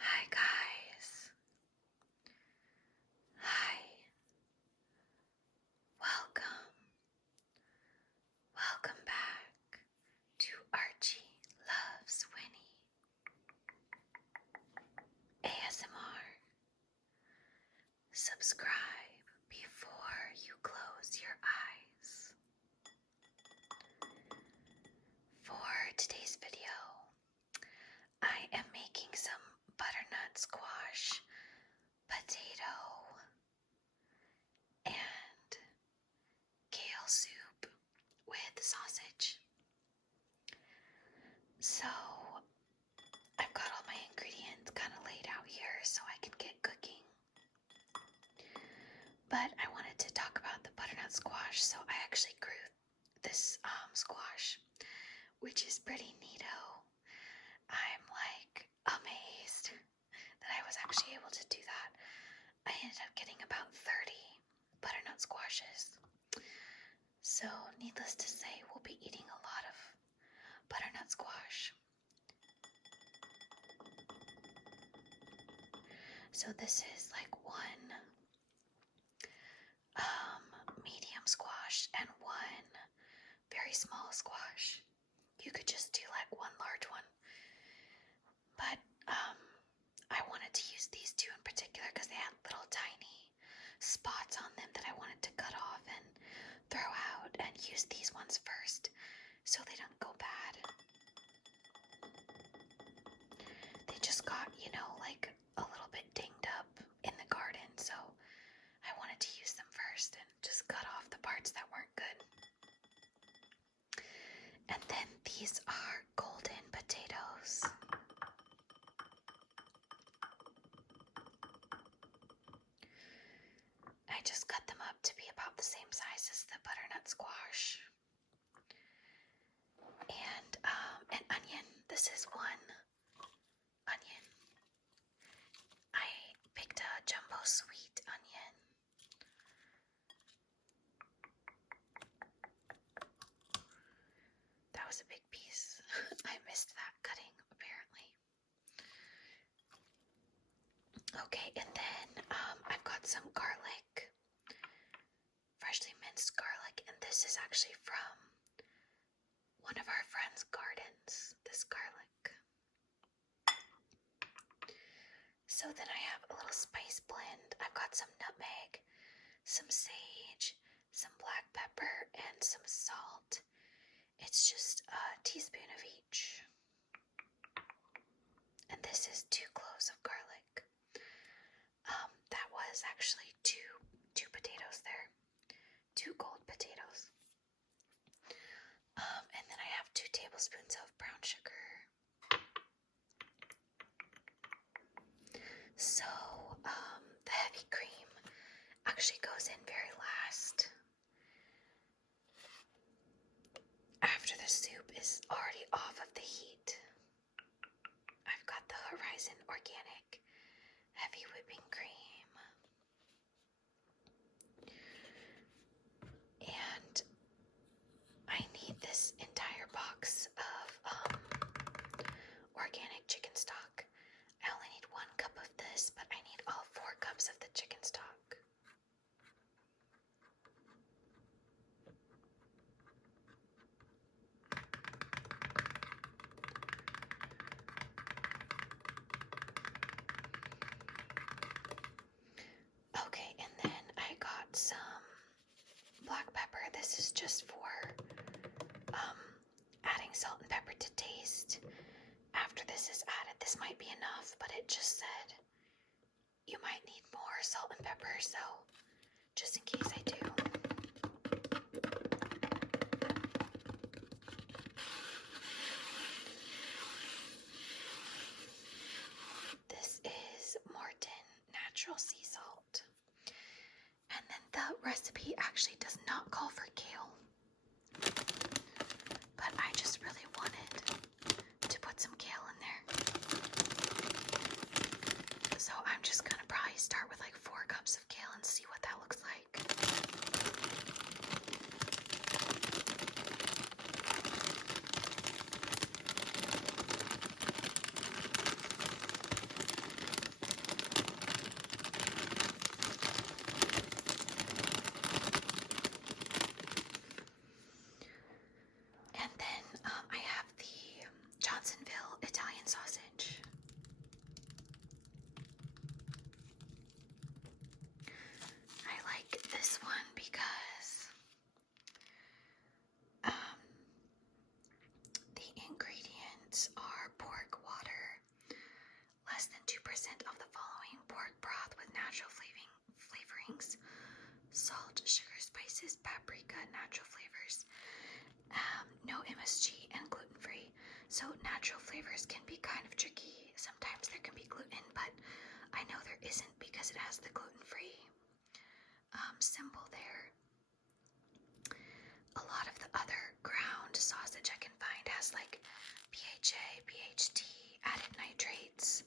Hi guys. Hi. Welcome. Welcome back to Archie Loves Winnie ASMR. Subscribe before you close your eyes. For today's video, I am making some butternut squash, potato, and kale soup with sausage. So I've got all my ingredients kind of laid out here so I can get cooking. But I wanted to talk about the butternut squash, so I actually grew this squash, which is pretty neato. I'm like amazed that I was actually able to do that. I ended up getting about 30 butternut squashes. So needless to say, we'll be eating a lot of butternut squash. So this is like one medium squash and one very small squash. You could just do like one large one. But I wanted to use these two in particular because they had little tiny spots on them that I wanted to cut off and throw out, and use these ones first so they don't go bad. They just got, like a little bit dinged up in the garden, so I wanted to use them first and just cut off the parts that weren't good. And then these are golden potatoes. I just cut them up to be about the same size as the butternut squash. And an onion. This is one onion. I picked a jumbo sweet onion. That was a big piece. I missed that cutting, apparently. Okay, and then I've got some garlic, freshly minced garlic, and this is actually from one of our friends' gardens, this garlic. So then I have a little spice blend. I've got some nutmeg, some sage, some black pepper, and some salt. It's just a teaspoon of each. And this is 2 cloves of garlic. That was actually two potatoes there. 2 gold potatoes. And then I have 2 tablespoons of brown sugar. So, the heavy cream actually goes in very last. After the soup is already off of the heat. I've got the Horizon Organic Heavy Whipping Cream. And I need this entire box of organic chicken stock. I only need 1 cup of this, but I need all 4 cups of the chicken stock. Okay, and then I got some black pepper. This is just for adding salt and pepper to taste. After this is added, this might be enough, but it just said you might need more salt and pepper, so just in case I do. This is Morton Natural Sea Salt. And then the recipe actually does not call for kale, but I just really wanted to put some kale in there. So I'm just gonna probably start with like 4 cups of kale and see what that looks like. ingredients are pork water, less than 2% of the following: pork broth with natural flavorings, salt, sugar, spices, paprika, natural flavors, no MSG, and gluten-free. So natural flavors can be kind of tricky. Sometimes there can be gluten, but I know there isn't because it has the gluten-free symbol there. A lot of the other ground sausage I can find has like PHA, PHT, added nitrates,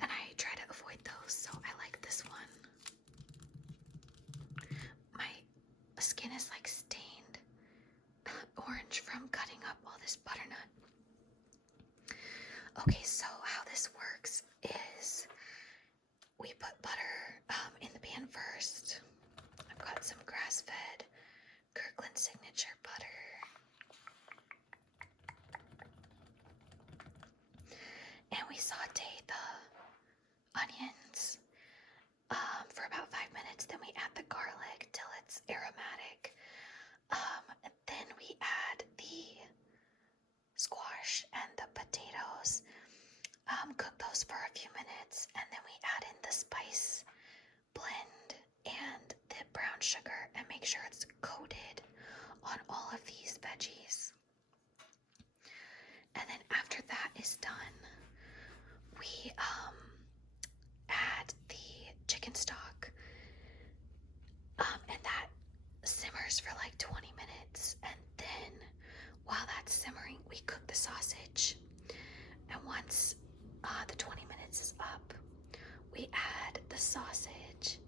and I try to avoid those, so I like this one. My skin is like stained orange from cutting up all this butternut. Okay, so how this works is we put butter in the pan first. I've got some grass-fed Kirkland Signature butter. And we saute the onions for about 5 minutes. Then we add the garlic till it's aromatic. And then we add the squash and the potatoes. Cook those for a few minutes, and then we add in the spice blend and the brown sugar and make sure it's coated on all of these veggies. And then after that is done, we add the chicken stock, and that simmers for like 20 minutes. And then while that's simmering, we cook the sausage. And once the 20 minutes is up, we add the sausage,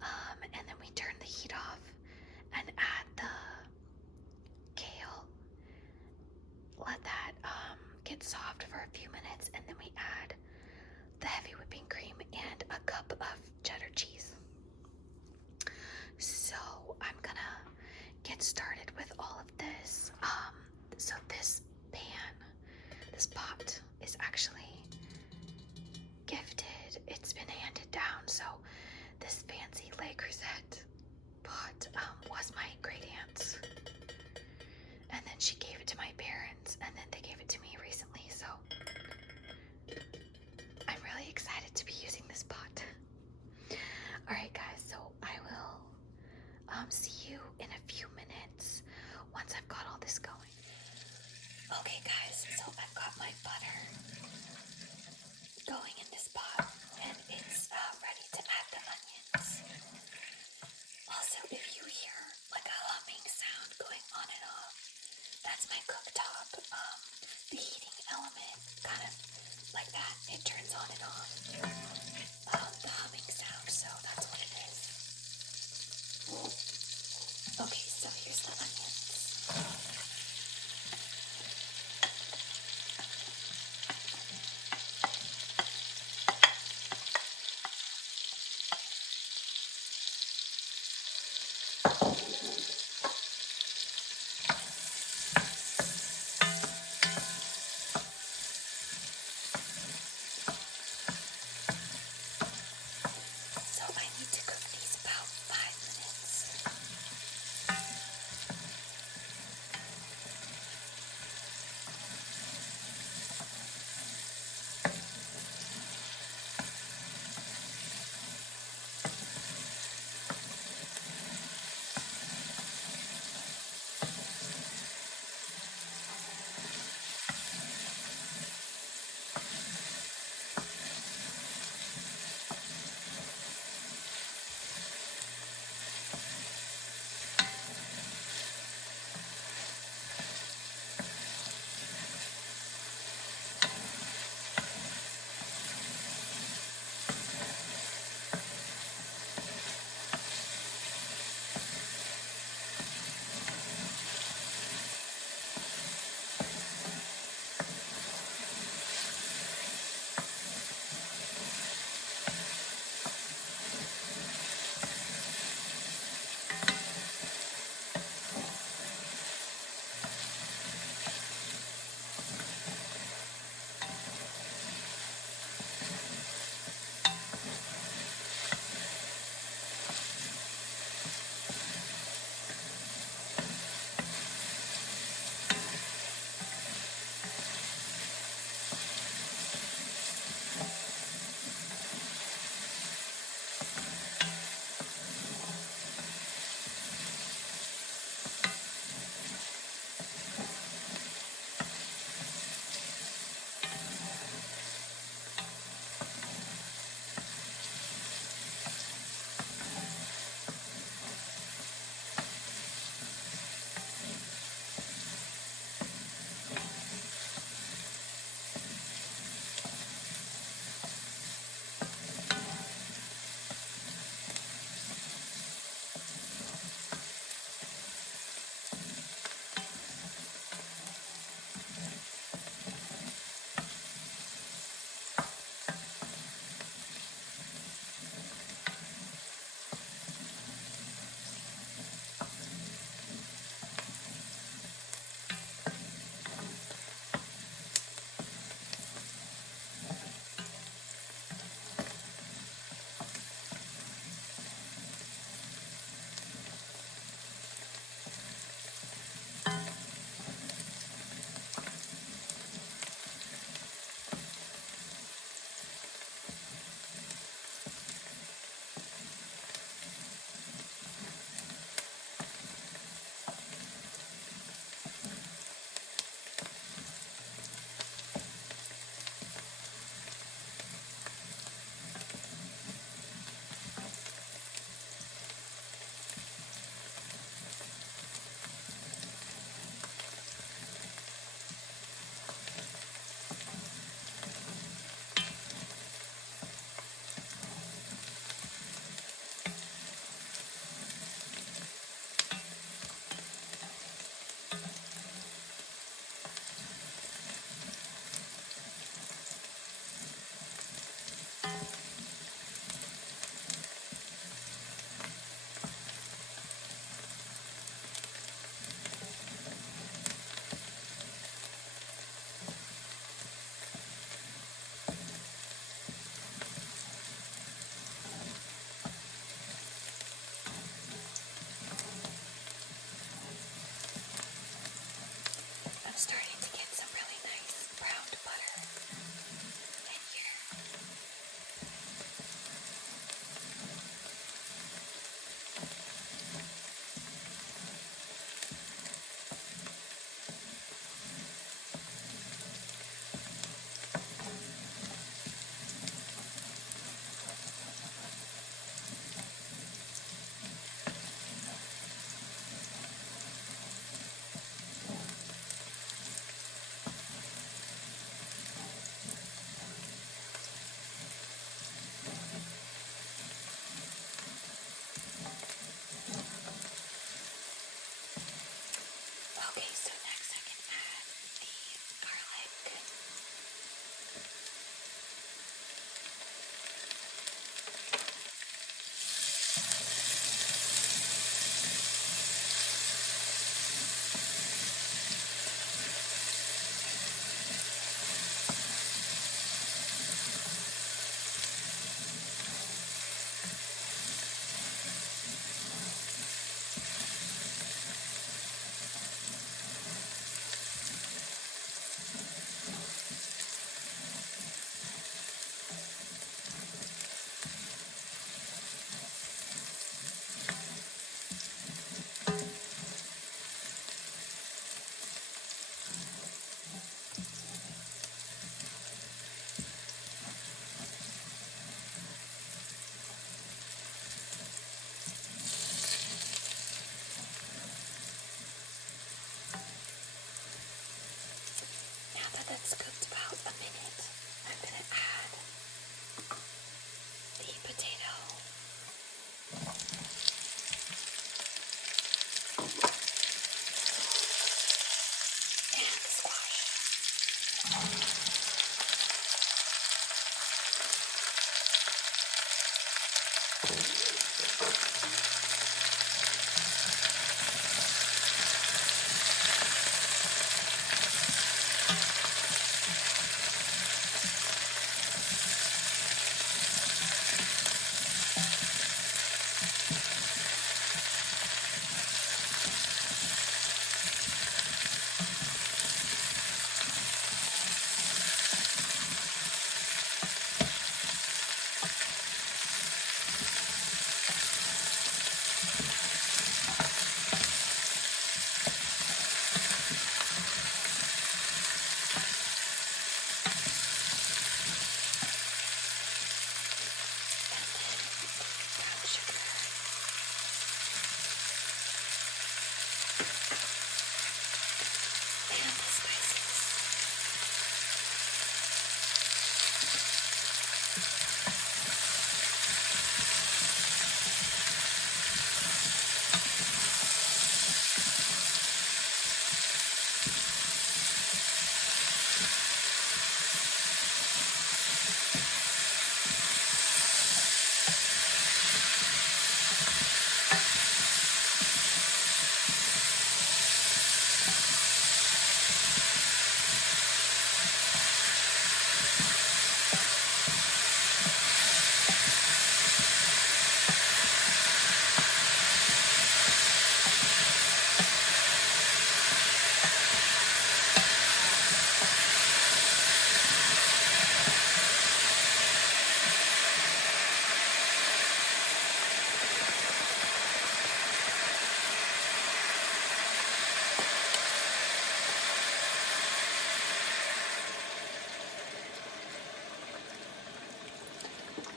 and then we turn the heat off and add the kale. Let that get soft for a few minutes, and then we add the heavy whipping cream and a cup of cheddar cheese. So I'm gonna get started with all of this. So this pot is actually gifted. It's been handed down. So this fancy Le Creuset pot was my great aunt's, and then she gave it to my parents, and then they gave it to me recently. So I'm really excited to be using this pot. All right, guys. So I will see you in a few minutes once I've got all this going. Okay, guys, so I've got my butter going in this pot, and it's ready to add the onions. Also, if you hear like a humming sound going on and off, that's my cooktop. The heating element, kind of like that, it turns on and off. The humming sound, so that's what it is. Okay, so here's the onions. So I need to cook these about 5 minutes. that's cooked about a minute, I'm going to add the potato and the squash.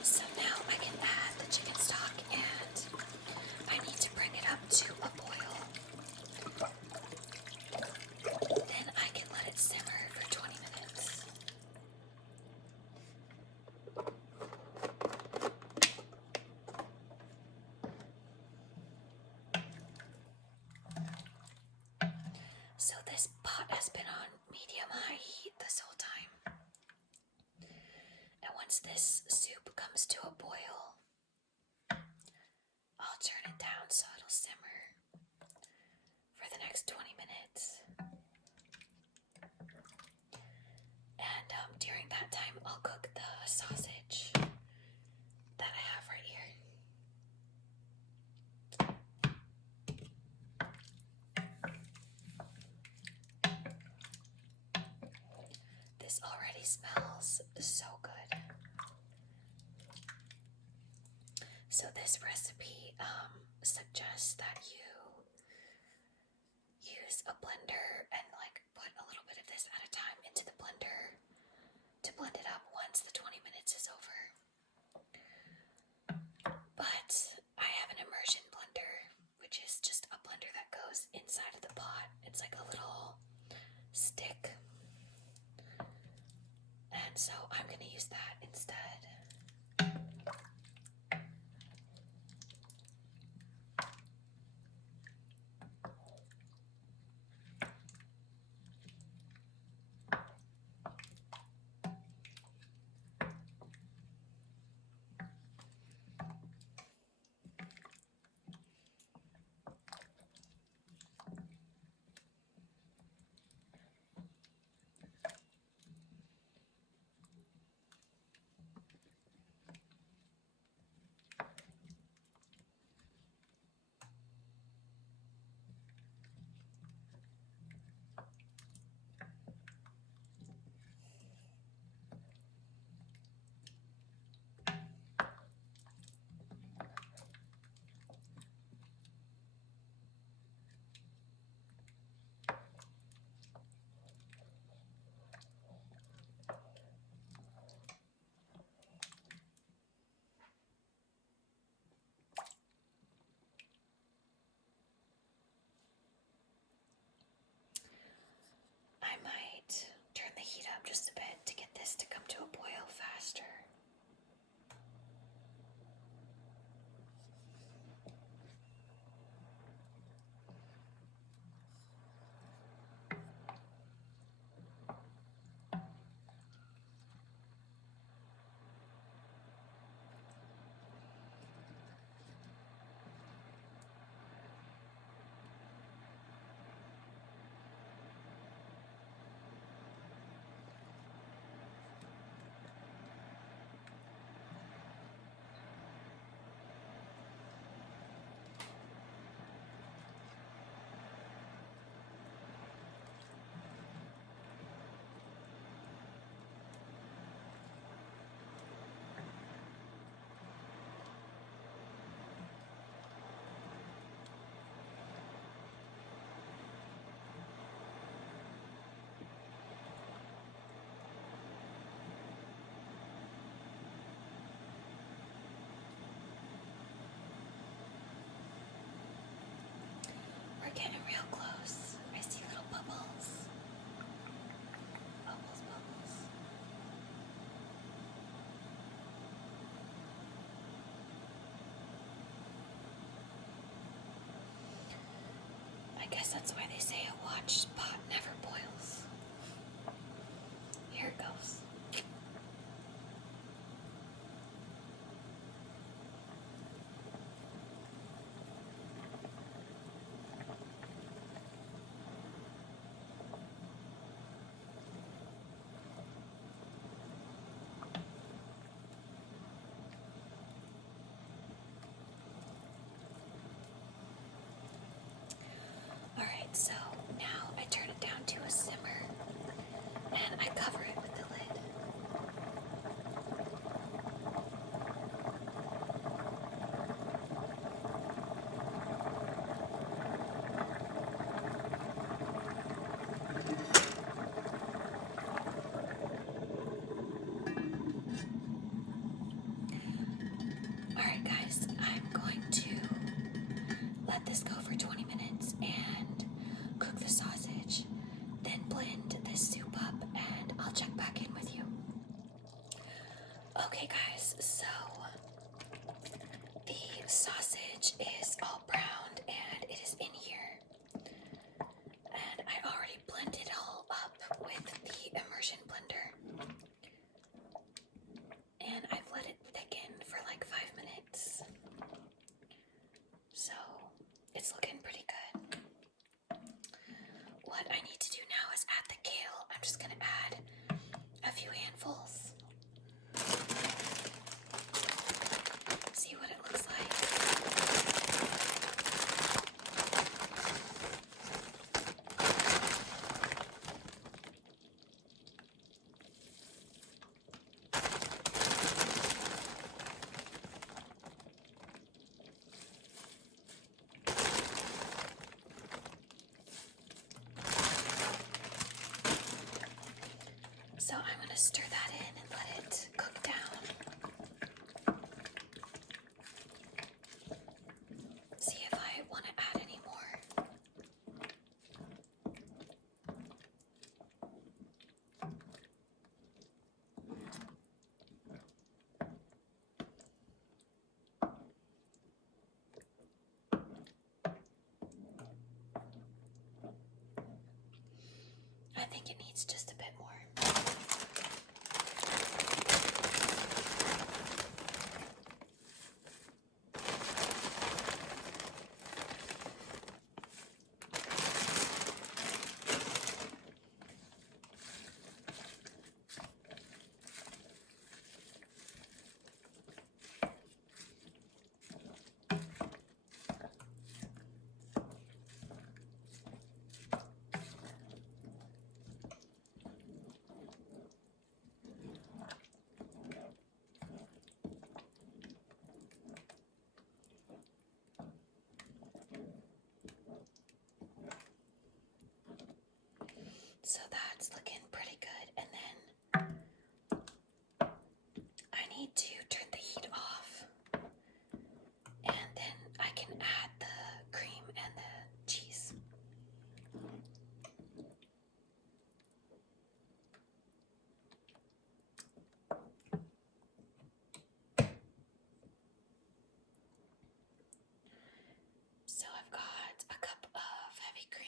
So now I can add the chicken stock and I need to bring it up to a boil. Then I can let it simmer for 20 minutes. So this pot has been on medium-high heat this whole time. And once this soup comes to a boil, I'll turn it down so it'll simmer for the next 20 minutes. And during that time, I'll cook the sausage that I have right here. This already smells so good. So this recipe suggests that you use a blender and like put a little bit of this at a time into the blender to blend it up once the 20 minutes is over. But I have an immersion blender, which is just a blender that goes inside of the pot. It's like a little stick. And so I'm going to use that instead. getting real close. I see little bubbles. Bubbles, bubbles. I guess that's why they say a watched pot never boils. Here it goes. Alright, so now I turn it down to a simmer and I cover it with the lid. Alright guys, I'm going to let this go for 20 minutes and cook the sausage, then blend this soup up and I'll check back in with you. Okay guys, so the sausage is all browned and it is in here. And I already blended it all up with the immersion blender. And I've let it thicken for like 5 minutes. So it's looking pretty good. What I need to do now is add the kale. I'm just gonna add a few handfuls. See what it looks like. So I'm going to stir that in and let it cook down. See if I want to add any more. I think it needs just a bit more. So that's looking pretty good. And then I need to turn the heat off. And then I can add the cream and the cheese. So I've got a cup of heavy cream.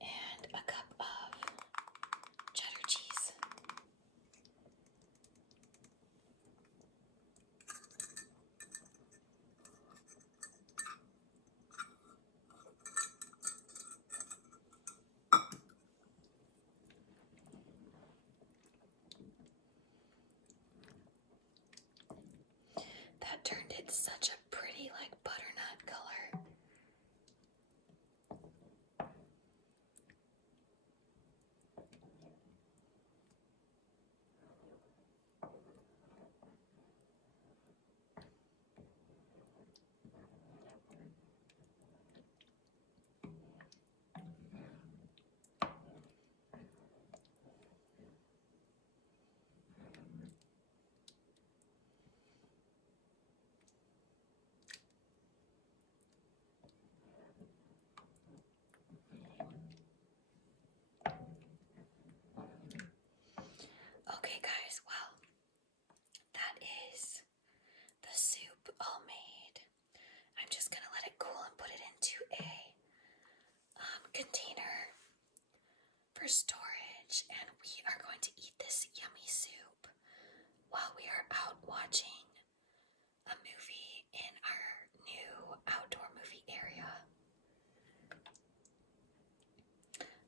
And a cup of cheddar cheese. That turned it such a pretty, like, butternut color. put it into a container for storage, and we are going to eat this yummy soup while we are out watching a movie in our new outdoor movie area.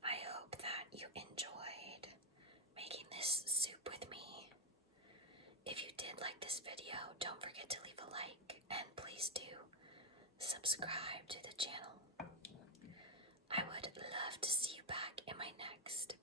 I hope that you enjoyed making this soup with me. If you did like this video, don't forget to leave a like, and please do subscribe to the channel. I would love to see you back in my next